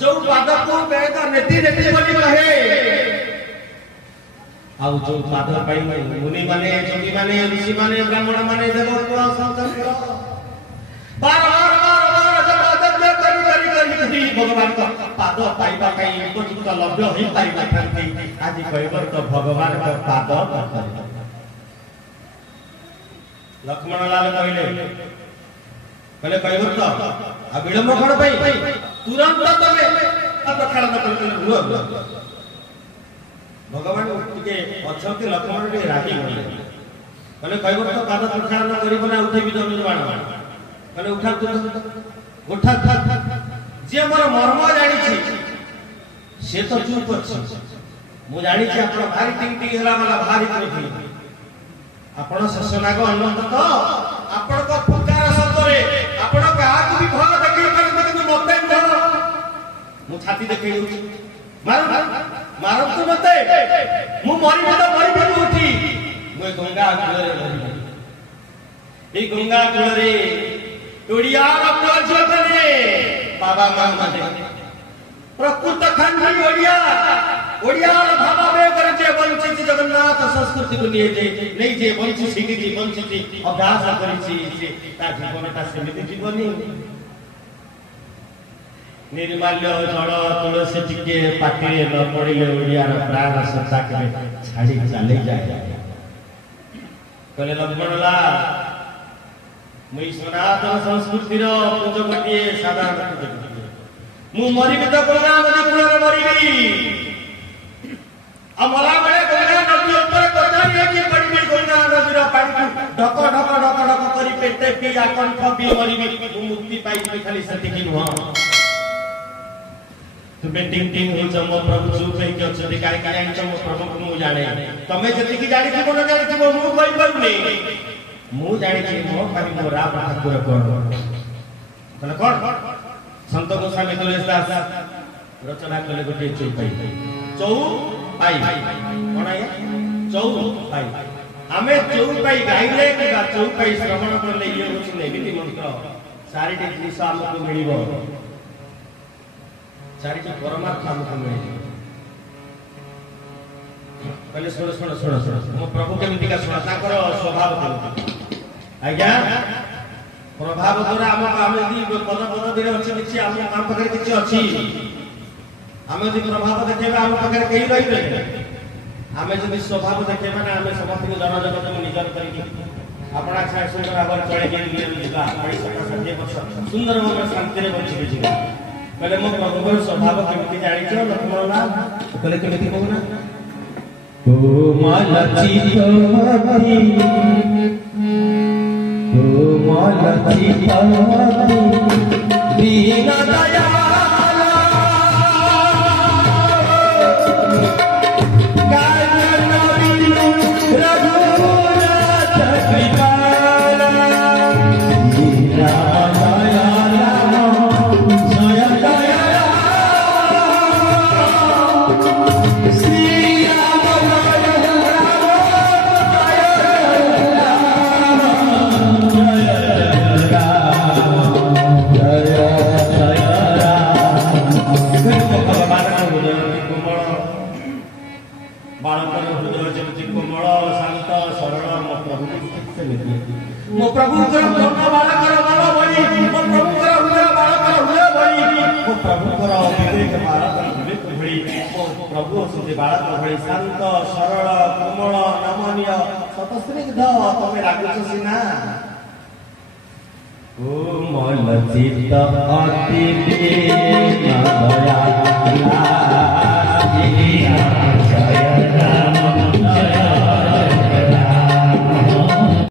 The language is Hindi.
जो पाद को वेद नेति नेति बोली कहे आउ जो पाद पाई मुनि माने जोगी माने ऋषि माने ब्राह्मण माने देवत्व संतर्क बार बार बार बार जब करी भगवान का पाद पाइबा कई उपयुक्त लभ्य होई पाइबा थांती आज कहबर तो भगवान का पाद पाइबा लक्ष्मण लाल कहले कहबर तो आ विलंब कोन पई तुरंत तमे प्रक्षालन कर भगवान के अछते लक्ष्मण के रागी होले कहले कहबर तो पाद प्रक्षालन करिबो ना उठेबि तो निर्माण कहले उठा जे मोर मर्म जानि छी से तो चुप अछि मु जानि छी आपण भारी टिंग हला मला भारी करथि आपण शशनाग अनंत तो आपण को पुकार सतरे आपण काक भी घर देखि पर কিন্তু মতে मु छाती देखि मारो तो मते मु मरि उठी मु गंगा कूल रे मरि ए गंगा कूल रे ओडिया प्रजोतने बाबा माने प्रकृत खंडी ओडिया भाबा बे करे जे वंचित जगन्नाथ संस्कृति को लिए जे नहीं जे वंचित सिंगी वंचित अभ्यास करिछि से ता जीवन ता समिति जीवनी निर्माल्य जल तुलसी टिके पाटिरे न पड़िले ओडिया प्राण सत्ता के छाड़ी चले जाए कहले लक्ष्मणला मुई सनातन संस्कृति रो पूजो गोटे साधारण पूजो मु मरिबि तो गंगा नदी कूल रे मरिबि अमला बळे गंगा नदी ऊपर कतरी कि बड़ी बड़ी गंगा नदी रो पानी ढक ढक ढक ढक करी पेटे पी आकंठ भी मरिबि मुक्ति पाइबि खाली सती कि नुह तुमे टिंग टिंग हो जम प्रभु चुप है कि अछति काय काय मो प्रभु को मु जाने तमे जति कि जानि थबो न जानि थबो मु कहि परने मु जानि छी मो खाली मो राम ठाकुर कोन संत गोस्वामी तुलसीदास रचना कले गोटे चौपाई कोन आया चौपाई आमे चौपाई गाइले कि चौपाई श्रवण करले ये होछ नेमिति मंत्र चारिटी जिनिस हमको मिलिबो चारिटी परमार्थ हमको मिलिबो पहले सुन मो प्रभु केमिति का सुना ताकर स्वभाव केमिति आज्ञा प्रभाव द्वारा हम यदि पद दिन अच्छे किसी आम पाखे किसी अच्छी आम यदि प्रभाव देखा आम पाखे कहीं रही आम जब स्वभाव देखा ना आम समस्त जन जगत को निजर करना सुंदर भाव चढ़े षाठी वर्ष सुंदर भाव शांति बची जी कहले मो प्रभु स्वभाव केमती जान लक्ष्मणला कहले केमती कहूना मालती दीन दयाला कानन बिनु रघुनाथ कृपाला दीन दयाला जय दयाला श्री मो प्रभु कर पूर्ण बालक बाल बड़ी मो प्रभु कर हृदय बालक हृदय बड़ी मो प्रभु कर विवेक बालक विवेक बड़ी मो प्रभु सुधि बालक बड़ी शांत सरल कोमल नमनीय सतस्निग्ध तमे लागुछ सिना ओ मल चित्त अति दयाला